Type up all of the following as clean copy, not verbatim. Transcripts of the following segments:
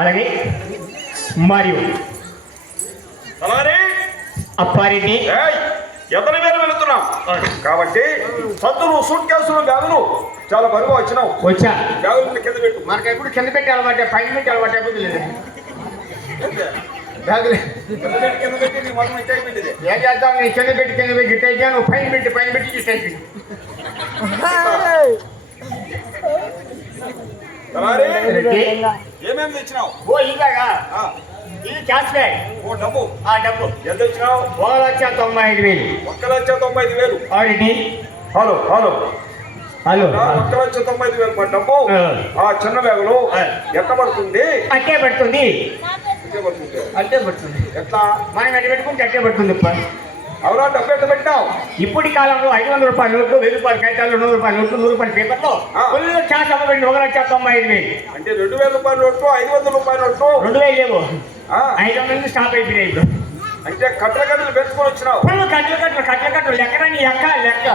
అలాగే మరియు అప్పారెడ్డి ఎతని మీద వెళుతున్నాం కాబట్టి సద్దులు సూట్ కేసులు బ్యాగులు చాలా బరువు వచ్చినావు. వచ్చా బ్యాగులు కింద పెట్టు. మనకి ఎప్పుడు కింద పెట్టి అలవాటే, పైన పెట్టి అలవాటు అయిపోతుంది లేదు. బ్యాగులు కింద పెట్టి నీ మొత్తం ఇట్టే పెట్టింది. ఏం చేద్దాం, నేను కింద పెట్టి ఇట్ అయిపోయాను, పైన పెట్టి ఇట్ అయిపోయింది. ఏమేమి తెచ్చినావు? ఓ ఇలాగా ఇది క్యాష్ బ్యాగ్. ఓ డబ్బు. డబ్బు ఎంత తెచ్చినావు? 1,95,000. 1,95,000. ఆల్రెడీ హలో హలో హలో 1,95,000 డబ్బు ఆ చిన్న బ్యాగులు ఎంత పడుతుంది? అట్టే పడుతుంది. ఎట్లా మనం అట్టి పెట్టుకుంటే అట్టే పడుతుంది. అవునా? డబ్బు ఎంత పెట్టావు? ఇప్పటి కాలంలో 500 రూపాయల నోట్లు, 1000 రూపాయల కాగితాలు, 100 రూపాయల నోట్లు, 100 రూపాయల పేపర్లో ఫుల్ క్యాష్ అమ్మబడి 1,95,000. అంటే 2,000 రూపాయల నోట్లు, 500 రూపాయల నోట్లు. 2,000 లేవు, 500 స్టాప్ అయిపోయినాయి ఇప్పుడు. అంటే కట్టల కట్టలు పెట్టుకొని వచ్చినావు. ఫుల్ కట్టలు లెక్కని లెక్క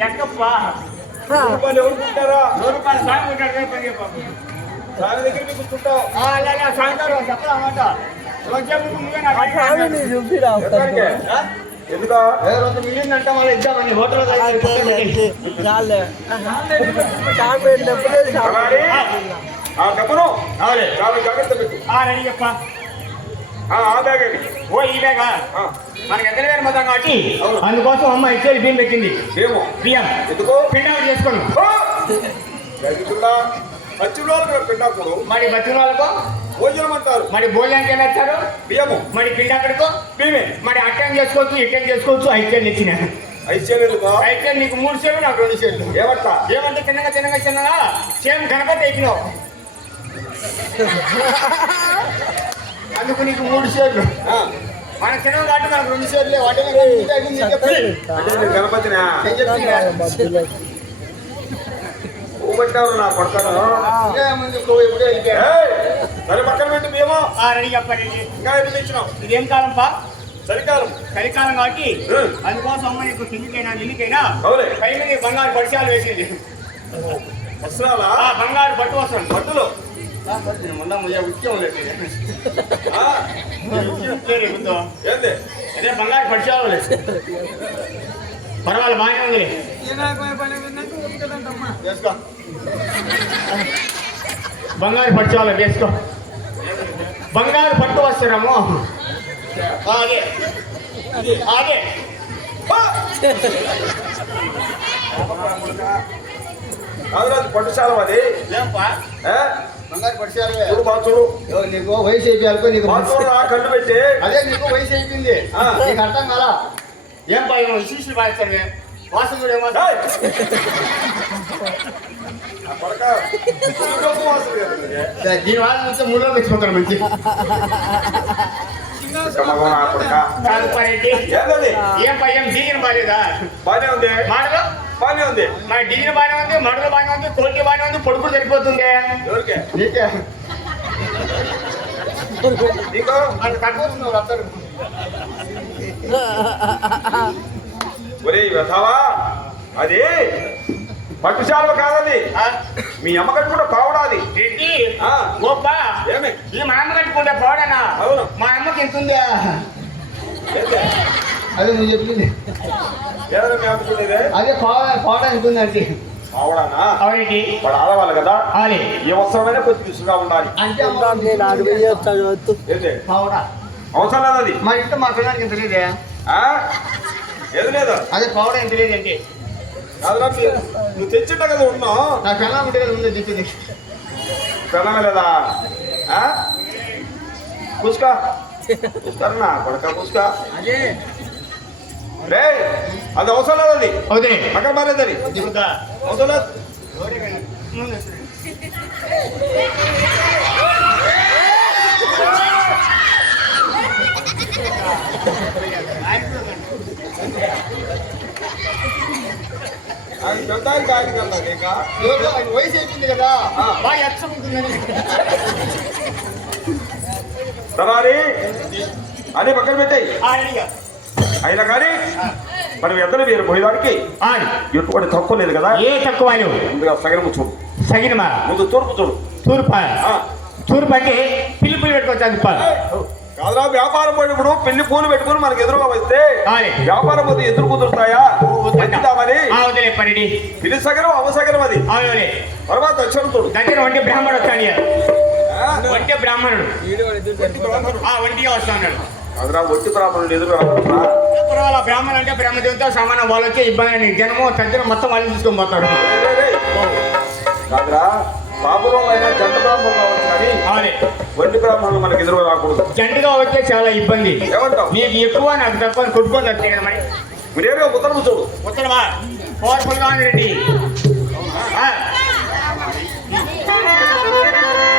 లెక్కప్పా. 100 రూపాయలు ఎవరు పుట్టారా? 100 రూపాయలు సాగు ఉంటాడు. దాని దగ్గర కూర్చుంటావు. సాయంత్రం చెప్పాలన్నమాట. ఎందుకా మిగిలిందంటే వాళ్ళు ఇద్దామని హోటల్ ఆ డబ్బును చాలా జాగ్రత్త పెట్టు. రెడీ చెప్పా. ఆ బ్యాగ్ ఓ ఈ బ్యాగా మనకి ఎంత వేరు మొత్తం కాబట్టి అందుకోసం అమ్మ ఇచ్చేది బియ్యం పెట్టింది. బియ్యం ఎందుకు? పిండాకుడు చేసుకోండి. పిండాకుడు మరి బతికిన వాళ్ళకు భోజనం అంటారు. మరి భోజనానికి ఏమి వేస్తారు? బియ్యము. మరి పిండాకుడుకో బియ్యమే. మరి అట్టం చేసుకోవచ్చు, ఇట్టం చేసుకోవచ్చు. 5 చేలు ఇచ్చిన 5 చేలు. అయితే నీకు 3 చేలు, నాకు 2 చేలు. ఏమంటే చిన్నగా సేమ్ గణపతి ఎక్కినావు. అందుకు నీకు 3 చేలు. మన చిన్న కాబట్టి మనకు 2 చేలు. గణపతినా నా కొడతాను. సరే పక్కన పెట్టి మేము రెడీ చెప్పండి. ఇంకా ఎప్పుడు తెచ్చినావు? ఇదేం కాలం పా? చలికాలం కాబట్టి అందుకోసం అమ్మ నీకు కిందికైనా ఇల్లుకైనా పైన నీ బంగారు పరిచయాలు వేసింది. వస్త్రాలా? బంగారు పట్టు వస్త్రం. పట్టులు ఏంది? అదే బంగారు పరిచయాలు లేదు. పర్వాలేదు, బాగానే ఉంది. వేసుకో. బంగారు పరిచయాలు వేసుకో. బంగారు పట్టు వస్తున్నాము. అదే అదే పట్టుశాలం అది. బంగారు పరిచయాలు చూడు బాగా చూడు. నీకు వయసు అయిపోయాలి. నీకు కళ్ళు పెట్టి అదే నీకు వయసు అయిపోయింది. నీకు అర్థం కదా. ఏం భయం శిష్యులు బాధిస్తాను. వాసన చూడే వాసన. ఏయ్! ఆ కొడక ఉద్యోగ వాసులు కదా ఇది. దీని వాసన చూస్తే మూడు రోజులు తెచ్చిపోతారు మంచి. మగం ఆ కొడక. కాదు పరేంటి? ఏంటది? ఏం భయం డిజైన్ బాగాలేదా? బానే ఉంది, మాటలు బానే ఉంది. మా డిజైన్ బాగానే ఉంది, మడలు బాగానే ఉంది, కోరిక బాగానే ఉంది, పొడుపు సరిపోతుంది. ఎవరికి? నీకే నీకు? అది తక్కువ అందరు. ఒరేయ్ వెధవా, అది పట్టుశాల కాదది, మీ అమ్మ కట్టుకుంటే పావడాది. రెడ్డి ఆ. గొప్ప ఏమి? ఈ మా అమ్మ కట్టుకుంటే పోడనా? అవును. మా అమ్మకి ఎంత ఉందా? ఏంటి? అదే నువ్వు చెప్పింది. ఏదైనా మీ అమ్ముకునేదే? అదే పోవడం ఎంత ఉందంటే పావడానా? అవునండి. వాడు ఆడవాళ్ళు కదా, అవునే ఏ వస్త్రమైనా కొద్ది విసుగా ఉండాలి. అంటే ఏంటి? పోవడా అవసరం లేదు అది. మా ఇంట్లో మా పిల్లలకి ఎంత లేదే? ఆ? ఏది లేదు. అదే పోవడం ఎంత లేదంటే కాదురా, నువ్వు తెచ్చింట కదా ఉన్నావు. నా పిల్లలు ఉంటే కదా ఉందో చెప్పింది. పెళ్ళమే లేదా? ఆ? పూసుకా పూసుకారన్నా కొడక పూసుకా. అదే రే, అది అవసరం లేదు అది. అవుదే అక్కడ మారేది అది. దిగుతా అవసరం లేదు. అది పెద్దానికి ఆడికి వెళ్ళాలి ఇంకా. వయసు అయిపోయింది కదా ఆ. బాగా ఎచ్చం ఉంటుందని. తరారి అని పక్కన పెట్టాయి. ఆడిగా అయినా కానీ మనం ఎద్దరు మీరు పోయేదానికి ఆడి ఎటువంటి తక్కువ లేదు కదా. ఏ తక్కువ నువ్వు ముందుగా సగనము చూడు, సగినమా ముందు తూర్పు చూడు. తూర్పా ఆ. తూర్పు అంటే పిల్లి పులి పెట్టుకోవచ్చు కాదురా, వ్యాపారం పోయినప్పుడు పెళ్లి పూలు పెట్టుకుని మనకు ఎదురుగా వస్తే ఆయ్. వ్యాపారం పోతే ఎదురు కుదురుతాయా? మంచిదామని వదిలే పనిడి పిలి సగరం అవసగరం అది. అవునులే తర్వాత అక్షరం చూడు. దగ్గర వంటి బ్రాహ్మణుడు వస్తాడు ఆ? వంటి బ్రాహ్మణుడు బ్రాహ్మణుడు. వంటిగా వస్తున్నాడు. కాదురా, ఒట్టి బ్రాహ్మణుడు ఎదురు రాకుండా. పర్వాలా బ్రాహ్మణుడు అంటే బ్రహ్మదేవుతో సమానం. వాళ్ళు వచ్చే ఇబ్బంది జనము తజ్జనం మొత్తం వాళ్ళు తీసుకొని పోతాడు. కాదురా, బాబురావు అయినా జంట బ్రాహ్మణులు అవ్వచ్చు కానీ అవునే ఒంటి బ్రాహ్మణులు మనకు ఎదురుగా రాకూడదు. జంటగా వచ్చే చాలా ఇబ్బంది. ఏమంటావు? నీకు ఎక్కువ నాకు తక్కువ కొట్టుకొని వస్తాయి కదా మరి. మీరేమో ఉత్తరం చూడు. ఉత్తరమా పవర్ఫుల్ గా ఉంది రెడ్డి.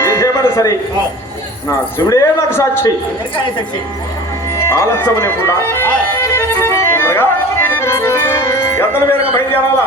ఏం చేయమని సరే, నా శివుడే నాకు సాక్షి. ఆలస్యం లేకుండా తొందరగా ఎద్దల వేరుగా బయలుదేరాలా.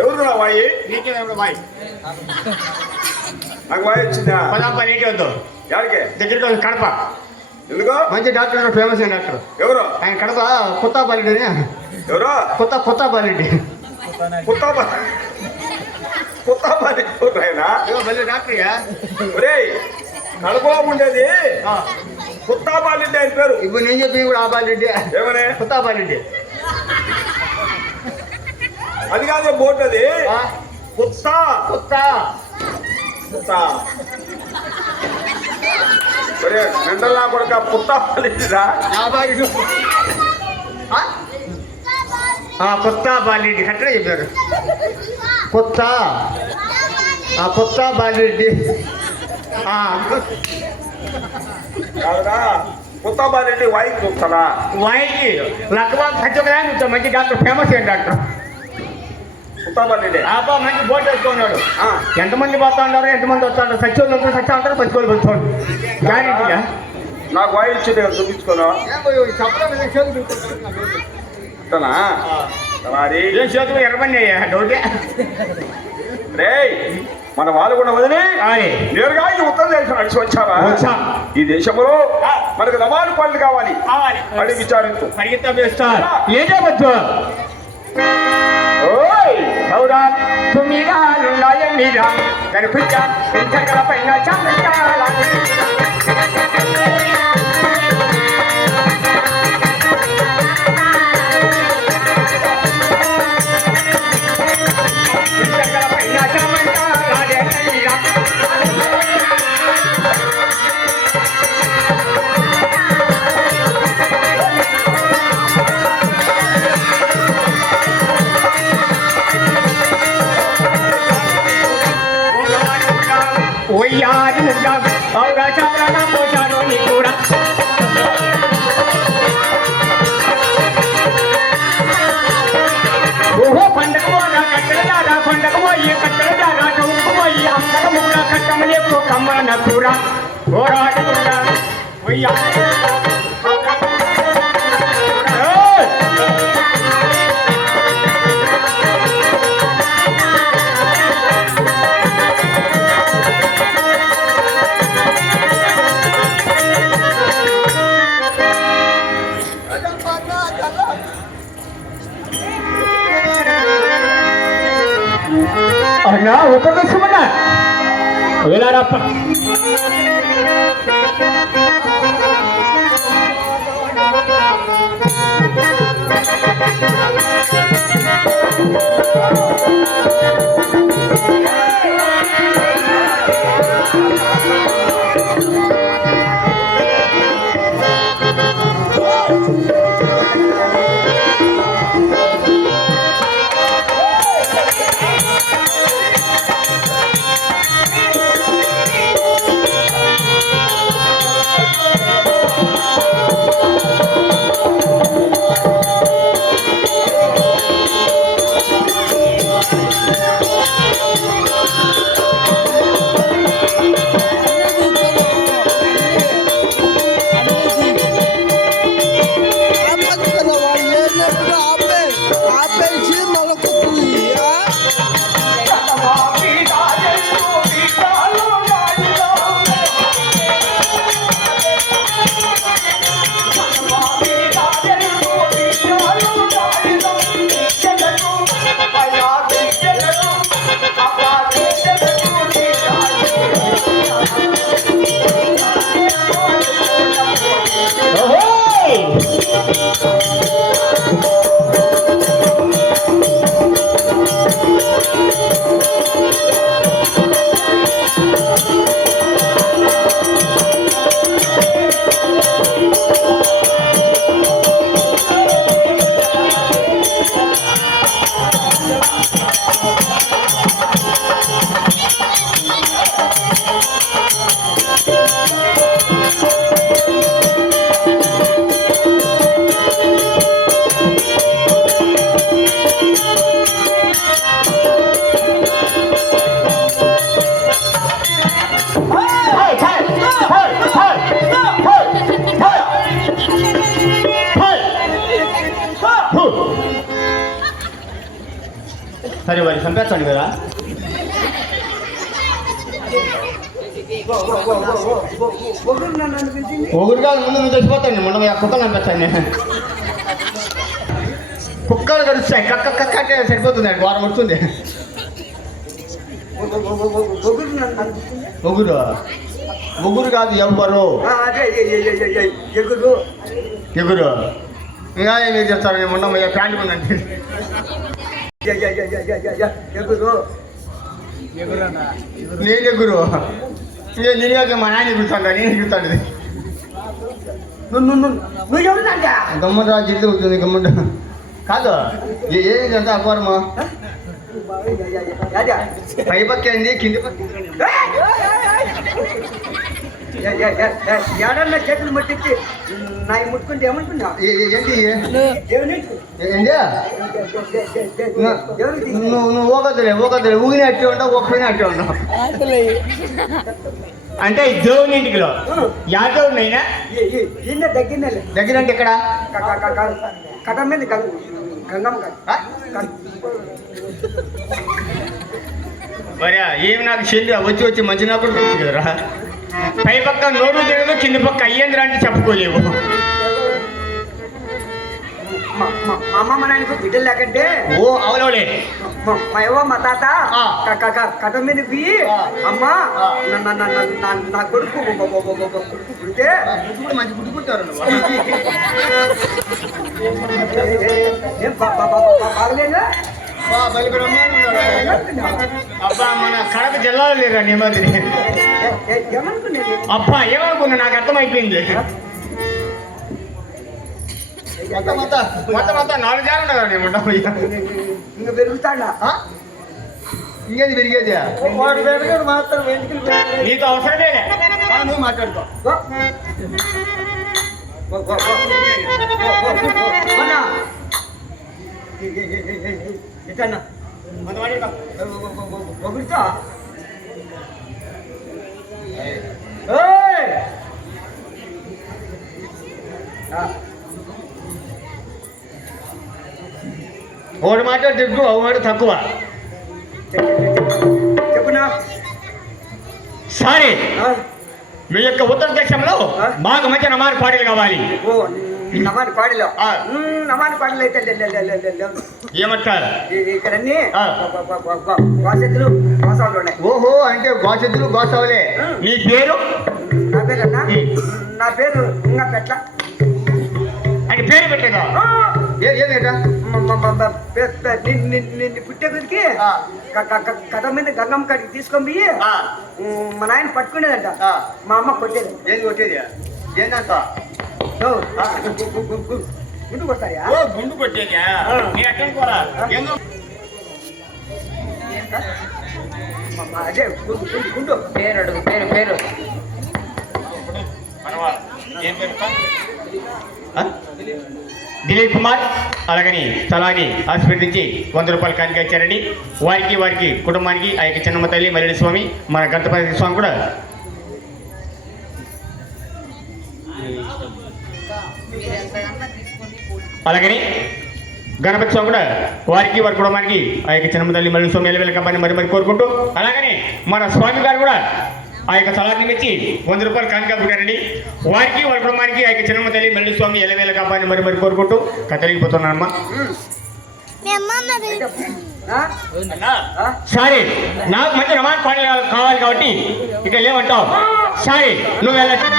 ఎవరు నా వాయి? నాకు వాయి వచ్చిందా? ఎవరికి? దగ్గరికి కడప ఎందుకో మంచి డాక్టర్ ఫేమస్ అయిన డాక్టర్. ఎవరు ఆయన కడప కొత్తపాలెడ్డి అని. ఎవరు? కొత్తపాలెడ్డి ఆయన డాక్టర్. ఒరేయ్, కడపలో ఉండేది కొత్తపాలెడ్డి ఆయన పేరు. ఇప్పుడు నేను చెప్పి కూడా ఆ బాలెడ్డి ఏమనే? కొత్తపాలెడ్డి. అది కాదు బోట్, అది కొత్త కొత్త మెంటల్ నా కొడుక కొత్తపాలెడ్డిరా. కొత్త బాలిరెడ్డి కరెక్ట్గా చెప్పారు. కొత్త బాలిరెడ్డి కాదురా కొత్తబారెడ్డి వాయికి చూస్తానా వాయికి లక్కబాబు ప్రతి ఒక్కదాన్ని చూస్తాం. మంచి డాక్టర్, ఫేమస్ అయిన డాక్టర్. కొత్తబారెడ్డి అబ్బా మంచి బోట్ వేసుకున్నాడు. ఎంతమంది పోతా ఉంటారు, ఎంతమంది వస్తా ఉంటారు, సచివులు సచ్చా ఉంటారు, పచ్చికోళ్ళు పడుతాడు. గ్యారెంటీగా నాకు వాయిల్ ఇచ్చేది కదా చూపించుకోను మరి ఏం చేతులు ఎర్రబండి అయ్యా డౌటే. రే మన వాళ్ళు కూడా వదిలి ఆయ్. నేరుగా ఈ ఉత్తర దేశం నడిచి వచ్చావా? వచ్చాం. ఈ దేశంలో మనకు రమాలు పళ్ళు కావాలి అని విచారించు. పరిగెత్తా వేస్తారు ఏదే వచ్చు ఓయ్ అవురా తుమ్మిరాలున్నాయ మీరా కనిపించా ఇంచకల పైన చంద్రాల ఇంచకల పైన చంద్రాల మీరా ఒయ్యారి ముగ్గా అవురా చంద్రన పోషాను నీ కూడా ఓహో పండగ పోరా కట్టెల దారా పండగ పోయి కట్టెల దారా చౌకు పోయి అందర ముగ్గా కట్టమలే కమ్మన కూర ఓరాడి ముగ్గా ఒయ్యారి అన్నా ఒక కష్టమన్నా వెళ్ళారప్ప సరే వాడిని చంపేస్తాను కదా. ఒకరుగా ముందు నువ్వు చచ్చిపోతాను మొన్న కుక్కలు చంపేస్తాను నేను. కుక్కలు కలుస్తాయి కక్క కక్క అంటే సరిపోతుంది అండి, వారం వస్తుంది. ఒగురు కాదు ఎవ్వరు ఎగురు ఇంకా ఏం చేస్తారు మొన్న ప్యాంటు ఉందండి. నేను ఎగురు నేనే మా నాయన ఎగురుతాను, నేను ఎగురుతాను. నువ్వు ఎవరిదంట గమ్మట జిల్లు అవుతుంది గమ్మట కాదు ఏదంటే అక్వారమా పై పక్క ఏంది కింది పక్క ఏడన్నా చేతులు మట్టించి నా ముట్టుకుంటే ఏమంటున్నా ఏంటి నువ్వు ఊగదులే ఊగిన అట్టే ఉంటావు ఒక్కనే అట్టే ఉంటావు అంటే దేవుని ఇంటికిలో యాదవునైనా దగ్గర అంటే ఇక్కడ కథ మీద గంగమ్మ మరి ఏమి నాకు చెల్లి వచ్చి మంచి నాకు కదరా పై పక్క నోరు తిరగదు కింది పక్క అయ్యేంద్ర అంటే చెప్పుకోలేవు మా అమ్మ మా నాయనకు బిడ్డలు లేకంటే ఓ అవునవులే మా యవ్వ మా తాత కథ మీద పోయి అమ్మ నా కొడుకు పుడితే మంచి గుడ్డు పుట్టారు బాగలేదా అబ్బా మన కడప జిల్లాలో లేరా నీ మాదిరి అబ్బా ఏమనుకున్నా నాకు అర్థమైపోయింది మొత్తం 4 జాలు ఉండదా నేమంటా ఇంకా పెరుగుతాడా ఇంకేది పెరిగేది వాడు పెరగడు మాత్రం వెంటకి నీకు అవసరమే నువ్వు మాట్లాడుకో ఎట్టన్నా ఒకరితో ఒకటి మాట్లాడి ఎక్కువ ఒక మాట తక్కువ చెప్పునా సరే మీ యొక్క ఉత్తర దేశంలో బాగా మంచి నమారి పాటలు కావాలి ఓ నమాని పాడిలో నమాని పాటలు అయితే ఏమంటారు ఇక్కడన్నీ గోసెత్తులు గోసాలు ఉన్నాయి ఓహో అంటే గోసెద్దులు గోసావులే నీ పేరు నా పేరన్నా నా పేరు ఇంకా పెట్ల అంటే పేరు పెట్టేదా ఏదేట నిన్ను పుట్టే కొద్దికి కథ మీద గంగమ్మ కాడికి తీసుకొని పోయి మా నాయన పట్టుకునేదంట మా అమ్మ కొట్టేది ఏది కొట్టేది ఏంటంట గుండు కొట్టాయా గుండు కొట్టేది అదే గుండు పేరు అడుగు పేరు దిలీప్ కుమార్ అలాగని తలాని హాస్పిటల్ నుంచి 100 రూపాయలు కానుక ఇచ్చారండి వారికి కుటుంబానికి ఆ యొక్క చిన్నమ్మ తల్లి మల్లెడి స్వామి మన గణపతి స్వామి కూడా అలాగని గణపతి స్వామి కూడా వారి కుటుంబానికి ఆ యొక్క చిన్నమ్మ తల్లి మల్లెడి స్వామి ఎలవేల కంపెనీ మరి కోరుకుంటూ అలాగని మన స్వామి గారు కూడా ఆ యొక్క స్థలాన్ని మెచ్చి 100 రూపాయలు కానుక పెట్టారండి వారి కుటుంబానికి ఆ యొక్క చిన్నమ్మ తల్లి మల్లెడి స్వామి ఎలవేల కంపెనీ మరి కోరుకుంటూ కథలిగిపోతున్నానమ్మా సరే నాకు మంచి రమాన్ పాటలు కావాలి కాబట్టి ఇక లేవంటావు సరే నువ్వు వెళ్ళచ్చు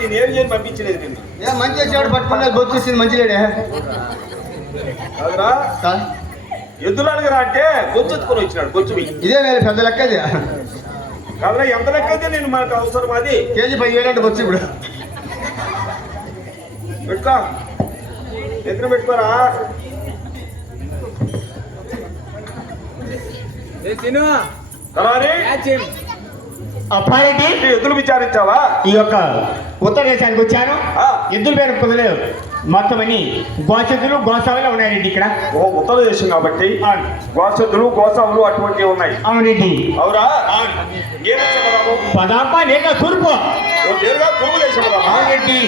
నేనేం చేయని పంపించలేదు నేను మంచి వచ్చేవాడు పట్టుకున్నా గొచ్చేసింది మంచి లేడే కాదురా ఎద్దులు అడగరా అంటే గొచ్చెత్తుకొని వచ్చినాడు గొచ్చు ఇదే వేరే పెద్ద లెక్క ఇది కాదురా ఎంత లెక్క అయితే నేను మనకు అవసరం అది కేజీ 10,000 అంటే గొచ్చు ఇప్పుడు పెట్టుకో ఎదురు పెట్టుకోరా అప్పారెడ్డి ఎద్దులు విచారించావా ఈ యొక్క ఉత్తర దేశానికి వచ్చాను ఎద్దుల పేరు కుదరలేదు మొత్తం అన్ని గోసెద్దులు గోసావులు ఉన్నాయండి ఇక్కడ ఉత్తర దేశం కాబట్టి గోసెద్దులు గోసావులు అటువంటివి ఉన్నాయి అవునండి అవురా పదాప లేక తూర్పు నేరుగా తూర్పు దేశం అవునండి